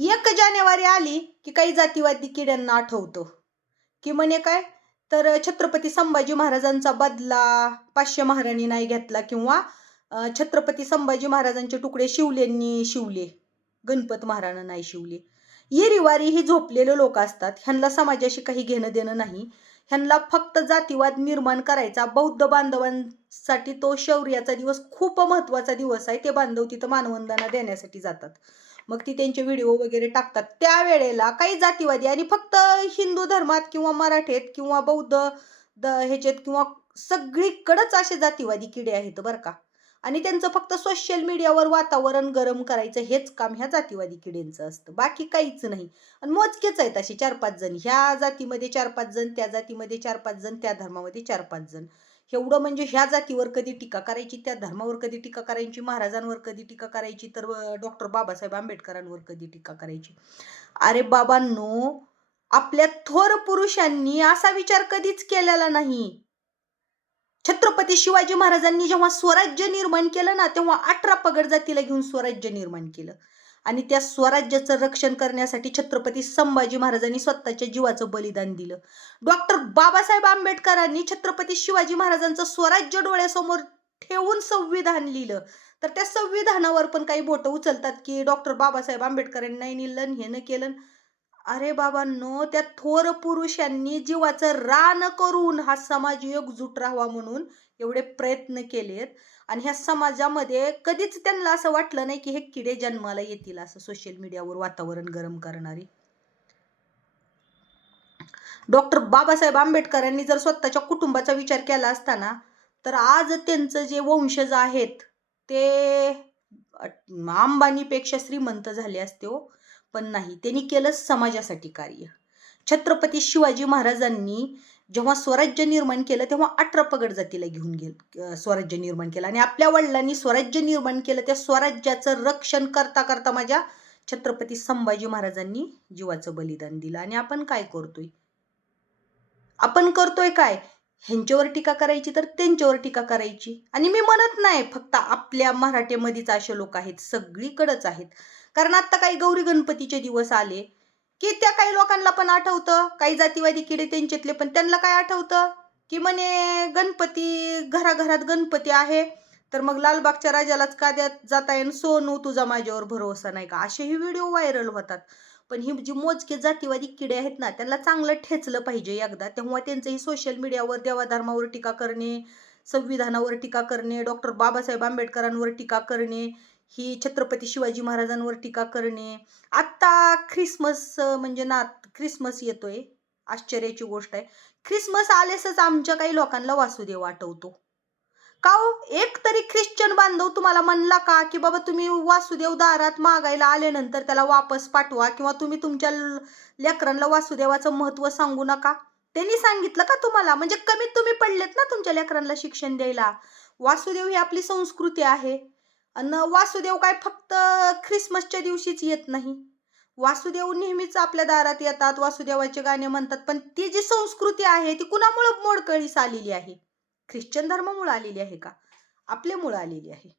एक जानेवारी आली की काही जातीवादी किड्यांना आठवतं. की म्हणे काय? तर छत्रपती संभाजी महाराजांचा बदला पाचशे महाराणी नाही घेतला किंवा छत्रपती संभाजी महाराजांचे तुकडे शिवलेंनी शिवले. गणपत महाराणा नाही शिवले. येरीवारी ही झोपलेले लोक असतात. ह्यांना समाजाशी काही घेणं देणं नाही. ह्यांना फक्त जातीवाद निर्माण करायचा. बौद्ध बांधवांसाठी तो शौर्याचा दिवस खूप महत्त्वाचा दिवस आहे. ते बांधव तिथं मानवंदना देण्यासाठी जातात. मग ती त्यांचे व्हिडिओ वगैरे टाकतात. त्यावेळेला काही जातीवादी आणि फक्त हिंदू धर्मात किंवा मराठीत किंवा बौद्ध द ह्याच्यात किंवा सगळीकडंच असे जातीवादी किडे आहेत बरं का. आणि त्यांचं फक्त सोशल मीडियावर वातावरण गरम करायचं हेच काम ह्या जातीवादी किड्यांचं असतं. बाकी काहीच नाही. आणि मोजकेच आहेत असे चार पाच जण. ह्या जातीमध्ये चार पाच जण त्या जातीमध्ये चार पाच जण त्या धर्मामध्ये चार पाच जण. एवढं म्हणजे ह्या जातीवर कधी टीका करायची त्या धर्मावर कधी टीका करायची महाराजांवर कधी टीका करायची तर डॉक्टर बाबासाहेब आंबेडकरांवर कधी टीका करायची? अरे बाबांनो आपल्या थोर पुरुषांनी असा विचार कधीच केलेला नाही. छत्रपती शिवाजी महाराजांनी जेव्हा स्वराज्य निर्माण केलं ना तेव्हा अठरा पगड जातीला घेऊन स्वराज्य निर्माण केलं. आणि त्या स्वराज्याचं रक्षण करण्यासाठी छत्रपती संभाजी महाराजांनी स्वतःच्या जीवाचं बलिदान दिलं. डॉक्टर बाबासाहेब आंबेडकरांनी छत्रपती शिवाजी महाराजांचं स्वराज्य डोळ्यासमोर ठेवून संविधान लिहिलं. तर त्या संविधानावर पण काही बोटं उचलतात की डॉक्टर बाबासाहेब आंबेडकरांनी नाही निलन हे न केलं. अरे बाबांनो त्या थोर पुरुषांनी जीवाचं रान करून हा समाज एकजूट राहावा म्हणून एवढे प्रयत्न केलेत. आणि ह्या समाजामध्ये कधीच त्यांना असं वाटलं नाही की हे किडे जन्माला येतील असं सोशल मीडियावर वातावरण गरम करणारी. डॉक्टर बाबासाहेब आंबेडकरांनी जर स्वतःच्या कुटुंबाचा विचार केला असताना तर आज त्यांचं जे वंशज आहेत ते अंबानीपेक्षा श्रीमंत झाले असते हो. पण नाही त्यांनी केलं समाजासाठी कार्य. छत्रपती शिवाजी महाराजांनी जेव्हा स्वराज्य निर्माण केलं तेव्हा अठरा पगड जातीला घेऊन गेल स्वराज्य निर्माण केलं. आणि आपल्या वडिलांनी स्वराज्य निर्माण केलं त्या स्वराज्याचं रक्षण करता करता माझ्या छत्रपती संभाजी महाराजांनी जीवाचं बलिदान दिलं. आणि आपण काय करतोय? आपण करतोय काय? ह्यांच्यावर टीका करायची तर त्यांच्यावर टीका करायची. आणि मी म्हणत नाही फक्त आपल्या मराठीमध्येच असे लोक आहेत सगळीकडंच आहेत. कारण आता काही गौरी गणपतीचे दिवस आले की त्या काही लोकांना पण आठवतं काही जातीवादी किडे त्यांच्यातले पण त्यांना काय आठवतं? की म्हणे गणपती घराघरात गणपती आहे तर मग लालबागच्या राजालाच काद्यात जाता येईल सोनू तुझा माझ्यावर भरोसा नाही का? असेही व्हिडिओ व्हायरल होतात. पण ही जी मोजके जातीवादी किडे आहेत ना त्यांना चांगलं ठेचलं पाहिजे एकदा. तेव्हा त्यांचंही सोशल मीडियावर देवाधर्मावर टीका करणे संविधानावर टीका करणे डॉक्टर बाबासाहेब आंबेडकरांवर टीका करणे ही छत्रपती शिवाजी महाराजांवर टीका करणे. आत्ता ख्रिसमस म्हणजे ना ख्रिसमस येतोय. आश्चर्याची गोष्ट आहे. ख्रिसमस आलेसच आमच्या काही लोकांना वासुदेव आठवतो. का हो? एक तरी ख्रिश्चन बांधव तुम्हाला म्हणला का की बाबा तुम्ही वासुदेव दारात मागायला आल्यानंतर त्याला वापस पाठवा किंवा तुम्ही तुमच्या लेकरांना वासुदेवाचं महत्त्व सांगू नका? त्यांनी सांगितलं का तुम्हाला? म्हणजे कमीत तुम्ही पडलेत ना तुमच्या लेकरांना शिक्षण द्यायला. वासुदेव ही आपली संस्कृती आहे. आणि वासुदेव काय फक्त ख्रिसमसच्या दिवशीच येत नाही. वासुदेव नेहमीच आपल्या दारात येतात वासुदेवाचे गाणे म्हणतात पण ती जी संस्कृती आहे ती कुणामुळं मोडकळीस आलेली आहे? ख्रिश्चन धर्मामुळे आलेली आहे का? आपल्यामुळं आलेली आहे.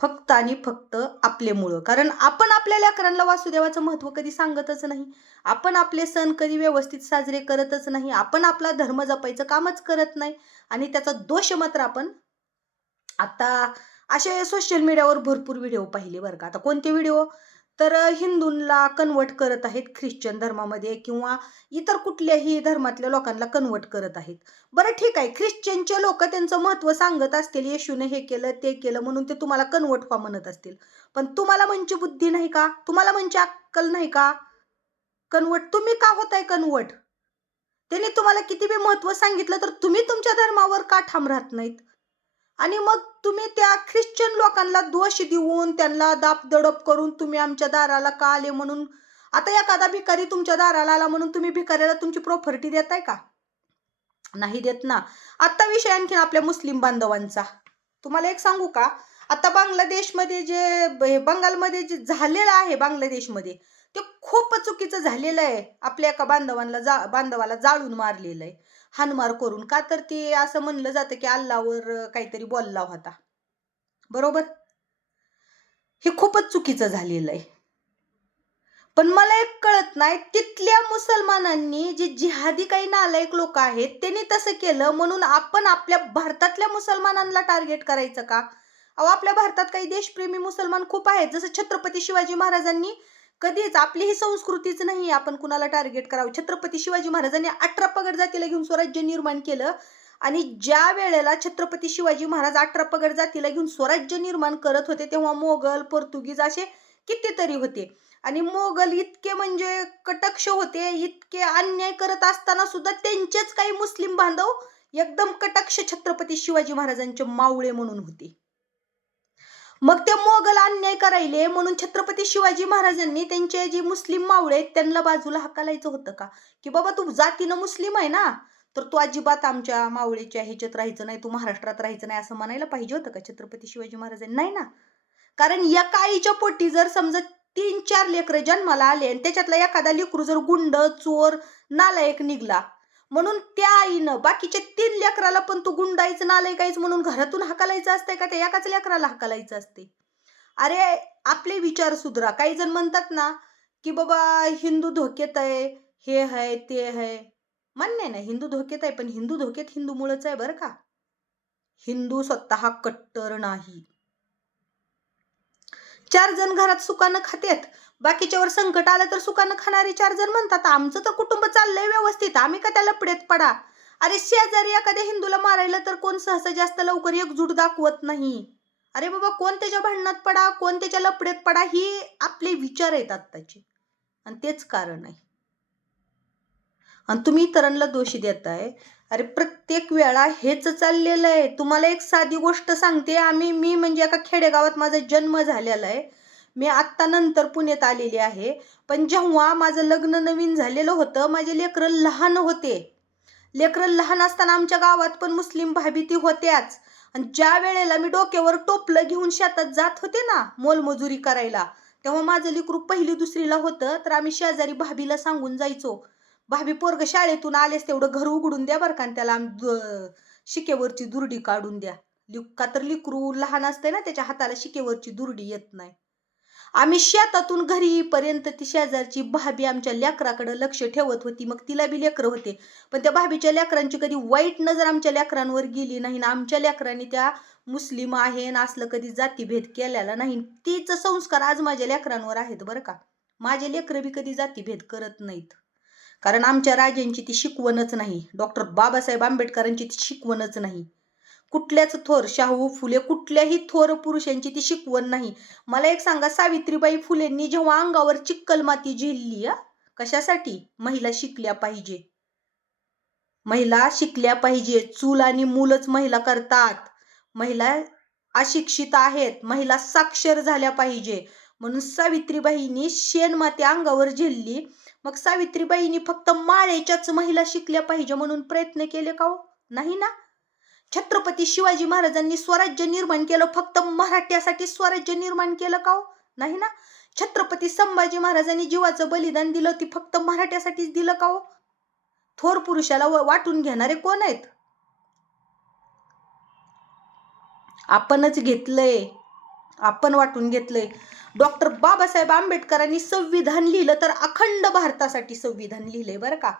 फक्त आणि फक्त आपल्यामुळं. कारण आपण आपल्या लेकरांना वासुदेवाचं महत्त्व कधी सांगतच नाही. आपण आपले सण कधी व्यवस्थित साजरे करतच नाही. आपण आपला धर्म जपायचं कामच करत नाही. आणि त्याचा दोष मात्र आपण आता असे सोशल मीडियावर भरपूर व्हिडिओ पाहिले बरं का. आता कोणते व्हिडिओ तर हिंदूंना कन्वर्ट करत आहेत ख्रिश्चन धर्मामध्ये किंवा इतर कुठल्याही धर्मातल्या लोकांना कन्वर्ट करत आहेत. बरं ठीक आहे. ख्रिश्चनचे लोक त्यांचं महत्त्व सांगत असतील येशूने हे केलं ते केलं म्हणून ते तुम्हाला कन्वर्ट व्हा म्हणत असतील. पण तुम्हाला म्हणजे बुद्धी नाही का? तुम्हाला म्हणजे अक्कल नाही का? कन्वर्ट तुम्ही का होताय कन्वर्ट त्यांनी तुम्हाला किती बी महत्त्व सांगितलं तर तुम्ही तुमच्या धर्मावर का ठाम राहत नाहीत? आणि मग तुम्ही त्या ख्रिश्चन लोकांना दोष देऊन त्यांना दाप दडप करून तुम्ही आमच्या दाराला का आले म्हणून? आता एखादा भिकारी तुमच्या दाराला आला म्हणून तुम्ही भिकाऱ्याला तुमची प्रॉपर्टी देताय का? नाही देत ना. आत्ता विषय आणखीन आपल्या मुस्लिम बांधवांचा. तुम्हाला एक सांगू का? आता बांगलादेशमध्ये जे हे बंगालमध्ये जे झालेलं आहे बांगलादेशमध्ये ते खूप चुकीचं झालेलं आहे. आपल्या एका बांधवांना जा बांधवाला जाळून मारलेलं आहे. हानमार करून. का तर ते असं म्हणलं जातं की अल्लावर काहीतरी बोलला होता. बरोबर? हे खूपच चुकीचं झालेलं आहे. पण मला एक कळत नाही तिथल्या मुसलमानांनी जे जिहादी काही नालायक लोक आहेत त्यांनी तसं केलं म्हणून आपण आपल्या भारतातल्या मुसलमानांना टार्गेट करायचं का? अहो आपल्या भारतात काही देशप्रेमी मुसलमान खूप आहेत. जसं छत्रपती शिवाजी महाराजांनी कधीच आपली ही संस्कृतीच नाही आपण कुणाला टार्गेट करावं? छत्रपती शिवाजी महाराजांनी अठरा पगड जातीला घेऊन स्वराज्य निर्माण केलं. आणि ज्या वेळेला छत्रपती शिवाजी महाराज अठरा पगड जातीला घेऊन स्वराज्य निर्माण करत होते तेव्हा मोगल पोर्तुगीज असे कितीतरी होते. आणि मोगल इतके म्हणजे कटक्ष होते इतके अन्याय करत असताना सुद्धा त्यांचेच काही मुस्लिम बांधव एकदम कटाक्ष छत्रपती शिवाजी महाराजांचे मावळे म्हणून होते. मग ते मोगल अन्याय करायले म्हणून छत्रपती शिवाजी महाराजांनी त्यांचे जे मुस्लिम मावळे आहेत त्यांना बाजूला हकालायचं होतं का? की बाबा तू जातीनं मुस्लिम आहे ना तर तू अजिबात आमच्या मावळीच्या ह्याच्यात राहायचं नाही तू महाराष्ट्रात राहायचं नाही असं म्हणायला पाहिजे होतं का छत्रपती शिवाजी महाराजांनी? नाही ना. कारण या काळीच्या पोटी जर समजा तीन चार लेकरं जन्माला आले आणि त्याच्यातला एखादा लेकरू जर गुंड चोर नालायक निघला म्हणून त्या आईनं बाकीच्या तीन लेकराला पण तू गुंडायचं नालायकायचं म्हणून घरातून हाकालायचं असतंय का त्या एकाच लेकराला हाकालायचं असते अरे आपले विचार सुधरा. काही जण म्हणतात ना की बाबा हिंदू धोक्यात आहे हे आहे ते आहे. मान्य ना हिंदू धोक्यात आहे पण हिंदू धोक्यात हिंदू मुळच आहे बरं का. हिंदू स्वतः कट्टर नाही. चार जण घरात सुकानं खातेत. बाकीच्यावर संकट आलं तर सुकानं खाणारे चार जण म्हणतात आमचं तर कुटुंब चाललंय व्यवस्थित आम्ही का त्या लपडेत पडा? अरे शेजारी एखाद्या हिंदूला मारायला तर कोण सहसा जास्त लवकर एकजूट दाखवत नाही. अरे बाबा कोण त्याच्या भांडणात पडा कोण त्याच्या लपडेत पडा ही आपले विचार आहेत आत्ताचे. आणि तेच कारण आहे. आणि तुम्ही इतरांना दोषी देताय. अरे प्रत्येक वेळा हेच चाललेलं आहे. तुम्हाला एक साधी गोष्ट सांगते. आम्ही मी म्हणजे एका खेडेगावात माझा जन्म झालेला आहे. मी आत्ता नंतर पुण्यात आलेली आहे. पण जेव्हा माझं लग्न नवीन झालेलं होतं माझे लेकरं लहान होते. लेकरं लहान असताना आमच्या गावात पण मुस्लिम भाभीती होत्याच. आणि ज्या वेळेला मी डोक्यावर टोपलं घेऊन शेतात जात होते ना मोलमजुरी करायला तेव्हा माझं लेकरू पहिली दुसरीला होतं तर आम्ही शेजारी भाभीला सांगून जायचो. भाभी पोरग शाळेतून आलेस तेवढं घर उघडून द्या बरं का आणि त्याला शिकेवरची दुरडी काढून द्या. लिक- का तर लिकरू लहान असते ना त्याच्या हाताला शिकेवरची दुरडी येत नाही. आम्ही शेतातून घरी येईपर्यंत ती शेजारची भाभी आमच्या लेकराकडे लक्ष ठेवत होती. मग तिला बी लेकरं होते. पण त्या भाभीच्या लेकरांची कधी वाईट नजर आमच्या लेकरांवर गेली नाही ना आमच्या लेकरांनी त्या मुस्लिम आहे ना असलं कधी जातीभेद केलेला नाही. तीच संस्कार आज माझ्या लेकरांवर आहेत बरं का. माझे लेकरं बी कधी जातीभेद करत नाहीत. कारण आमच्या राजांची ती शिकवणच नाही. डॉक्टर बाबासाहेब आंबेडकरांची ती शिकवणच नाही. कुठल्याच थोर शाहू फुले कुठल्याही थोर पुरुषांची ती शिकवण नाही. मला एक सांगा सावित्रीबाई फुलेंनी जेव्हा अंगावर चिक्कल माती झेलली कशासाठी? महिला शिकल्या पाहिजे. महिला शिकल्या पाहिजे. चूल आणि मूलच महिला करतात. महिला अशिक्षित आहेत. महिला साक्षर झाल्या पाहिजे. म्हणून सावित्रीबाईंनी शेणमाती अंगावर झेलली. मग सावित्रीबाईंनी फक्त माळेच्याच महिला शिकल्या पाहिजे म्हणून प्रयत्न केले का हो? नाही ना? छत्रपती शिवाजी महाराजांनी स्वराज्य निर्माण केलं फक्त मराठ्यासाठी स्वराज्य निर्माण केलं का हो? नाही ना? छत्रपती संभाजी महाराजांनी जीवाचं बलिदान दिलं ती फक्त मराठ्यासाठीच दिलं का हो? थोर पुरुषाला वाटून घेणारे कोण आहेत? आपणच घेतलंय. आपण वाटून घेतलंय. डॉक्टर बाबासाहेब आंबेडकरांनी संविधान लिहिलं तर अखंड भारतासाठी संविधान लिहिलंय बरं का.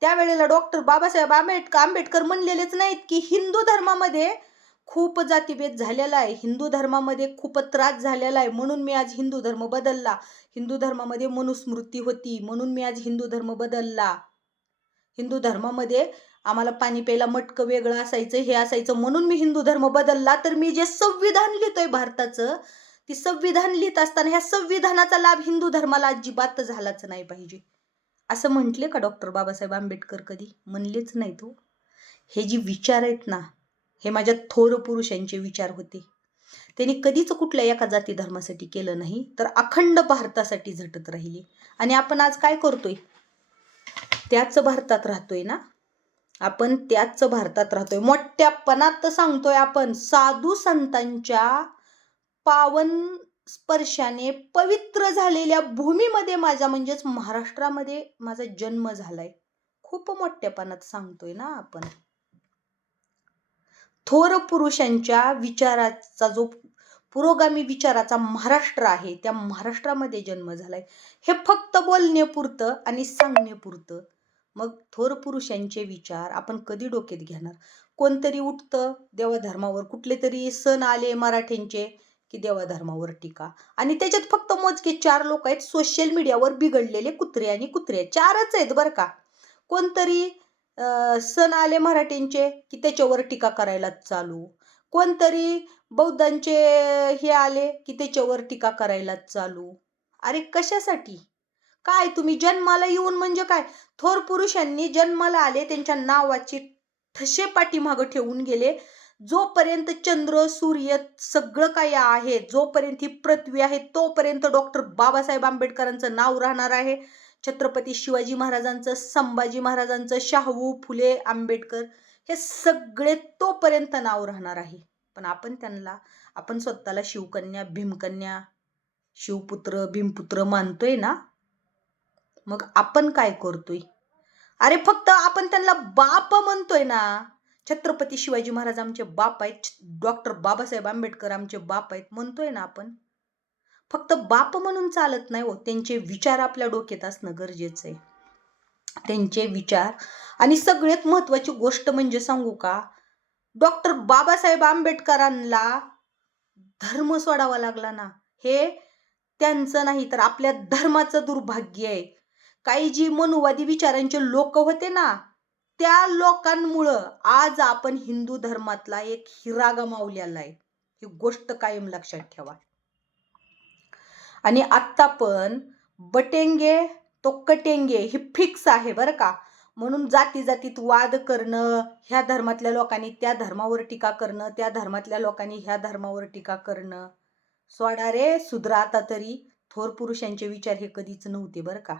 त्यावेळेला डॉक्टर बाबासाहेब आंबेडकर आंबेडकर म्हणलेलेच नाहीत की हिंदू धर्मामध्ये खूप जातीभेद झालेला आहे. हिंदू धर्मामध्ये खूप त्रास झालेला आहे. म्हणून मी आज हिंदू धर्म बदलला. हिंदू धर्मामध्ये मनुस्मृती होती. म्हणून मी आज हिंदू धर्म बदलला. हिंदू धर्मामध्ये आम्हाला पाणी प्यायला मटकं वेगळं असायचं हे असायचं. म्हणून मी हिंदू धर्म बदलला. तर मी जे संविधान लिहितोय भारताचं ती संविधान लिहित असताना ह्या संविधानाचा लाभ हिंदू धर्माला अजिबात झालाच नाही पाहिजे. असं म्हटले का डॉक्टर बाबासाहेब आंबेडकर कधी? म्हणलेच नाही तो हो. हे जी विचार आहेत ना हे माझ्या थोर पुरुषांचे विचार होते. त्यांनी कधीच कुठल्या एका जाती धर्मासाठी केलं नाही तर अखंड भारतासाठी झटत राहिले. आणि आपण आज काय करतोय? त्याच भारतात राहतोय ना? आपण त्याच भारतात राहतोय. मोठ्यापणात सांगतोय आपण. साधू संतांच्या पावन स्पर्शाने पवित्र झालेल्या भूमीमध्ये माझ्या म्हणजेच महाराष्ट्रामध्ये माझा जन्म झालाय. खूप मोठ्यापणात सांगतोय ना आपण. थोर पुरुषांच्या विचाराचा जो पुरोगामी विचाराचा महाराष्ट्र आहे त्या महाराष्ट्रामध्ये जन्म झालाय. हे फक्त बोलण्यापुरतं आणि सांगण्यापुरतं. मग थोर पुरुषांचे विचार आपण कधी डोक्यात घेणार? कोणतरी उठतं देवधर्मावर कुठले तरी सण आले मराठ्यांचे की देवाधर्मावर टीका. आणि त्याच्यात फक्त मोजके चार लोक आहेत सोशल मीडियावर बिघडलेले कुत्रे आणि कुत्रे. चारच आहेत बरं का. कोणतरी सण आले मराठींचे की त्याच्यावर टीका करायला चालू. कोणतरी बौद्धांचे हे आले की त्याच्यावर टीका करायला चालू. अरे कशासाठी? काय तुम्ही जन्माला येऊन म्हणजे काय? थोर पुरुषांनी जन्माला आले त्यांच्या नावाची ठसे पाठीमागं ठेवून गेले. जोपर्यंत चंद्र सूर्य सगळं काही आहे जोपर्यंत ही पृथ्वी आहे तोपर्यंत डॉक्टर बाबासाहेब आंबेडकरांचं नाव राहणार आहे. छत्रपती शिवाजी महाराजांचं संभाजी महाराजांचं शाहू फुले आंबेडकर हे सगळे तोपर्यंत नाव राहणार आहे. पण आपण त्यांना आपण स्वतःला शिवकन्या भीमकन्या शिवपुत्र भीमपुत्र मानतोय ना? मग आपण काय करतोय? अरे फक्त आपण त्यांना बाप म्हणतोय ना? छत्रपती शिवाजी महाराज आमचे बाप आहेत. डॉक्टर बाबासाहेब आंबेडकर आमचे बाप आहेत. म्हणतोय ना आपण. फक्त बाप म्हणून चालत नाही हो. त्यांचे विचार आपल्या डोक्यात असणं गरजेचं आहे. त्यांचे विचार. आणि सगळ्यात महत्वाची गोष्ट म्हणजे सांगू का? डॉक्टर बाबासाहेब आंबेडकरांना धर्म सोडावा लागला ना. हे त्यांचं नाही तर आपल्या धर्माचं दुर्भाग्य आहे. काही जी मनुवादी विचारांचे लोक होते ना त्या लोकांमुळं आज आपण हिंदू धर्मातला एक हिरा गमावलेला आहे. ही गोष्ट कायम लक्षात ठेवा. आणि आत्ता पण बटेंगे तो कटेंगे हे फिक्स आहे बरं का. म्हणून जाती जातीत वाद करणं ह्या धर्मातल्या लोकांनी त्या धर्मावर टीका करणं त्या धर्मातल्या लोकांनी ह्या धर्मावर टीका करणं. सोडा रे सुधरा आता तरी. थोर पुरुषांचे विचार हे कधीच नव्हते बरं का.